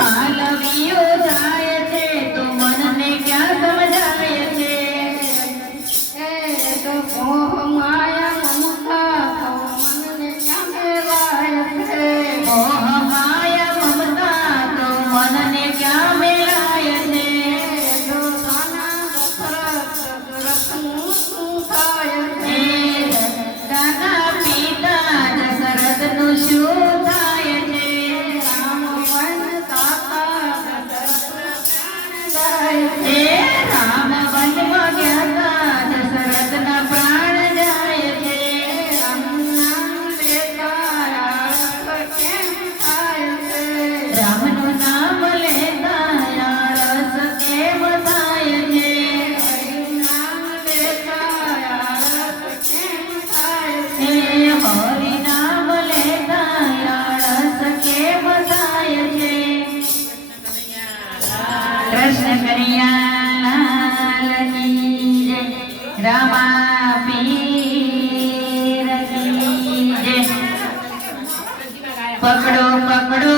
I love you. life. Krishna કનૈયાલાલની જય. રામા પીરની જય. પકડો પકડો.